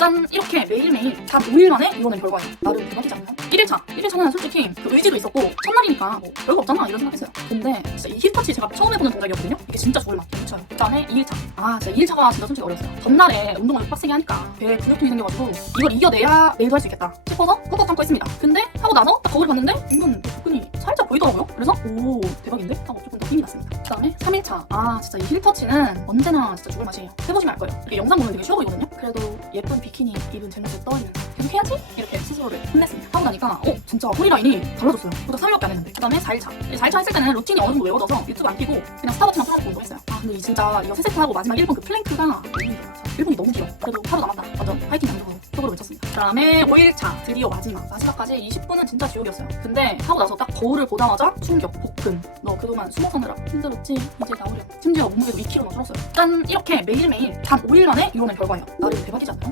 짠! 이렇게 매일매일 단 5일 만에 이뤄낸 결과예요. 나름 대박이지 않나요? 1일차. 1일차는 솔직히 그 의지도 있었고 첫날이니까 뭐 별거 없잖아 이런 생각했어요. 근데 진짜 이 힙터치 제가 처음 해보는 동작이었거든요. 이게 진짜 좋을 맛 미쳐요. 그 다음에 2일차. 아 진짜 2일차가 진짜 솔직히 어려웠어요. 전날에 운동을 빡세게 하니까 배에 근육통이 생겨가지고 이걸 이겨내야 내일도 할 수 있겠다 싶어서 꾹꾹 참고 했습니다. 근데 하고 나서 딱 거울을 봤는데 은근 복근이 보이더라고요. 그래서 오 대박인데? 하고 조금 더 힘이 났습니다. 그다음에 3일차. 아 진짜 이 힐터치는 언제나 진짜 죽을 맛이에요. 해보시면 알 거예요. 이게 영상 보면 되게 쉬워 보이거든요. 그래도 예쁜 비키니 입은 제 모습 떠올리면서 계속 해야지? 이렇게 스스로를 혼냈습니다. 하고 나니까 어 진짜 허리 라인이 달라졌어요. 보다 3일밖에 안 했는데. 그다음에 4일차. 4일차 했을 때는 루틴이 어느 정도 외워져서 유튜브 안 끼고 그냥 스타벅스만 편하게 운동했어요. 아 근데 이 진짜 이거 세 세트 하고 마지막 1번 그 플랭크가 너무 힘들어요. 1번이 너무 길어. 그래도 하루 남았다. 완전 파이팅 장벽으 그다음에 5일차 드디어 마지막. 마지막까지 20분은 진짜 지옥이었어요. 근데 하고 나서 딱 거울을 보자마자 충격, 복근. 너 그동안 숨어 사느라 힘들었지? 이제 나오려. 심지어 몸무게도 2kg나 줄었어요. 짠! 이렇게 매일매일 단 5일 만에 이뤄낸 결과예요. 나름 대박이지 않나요?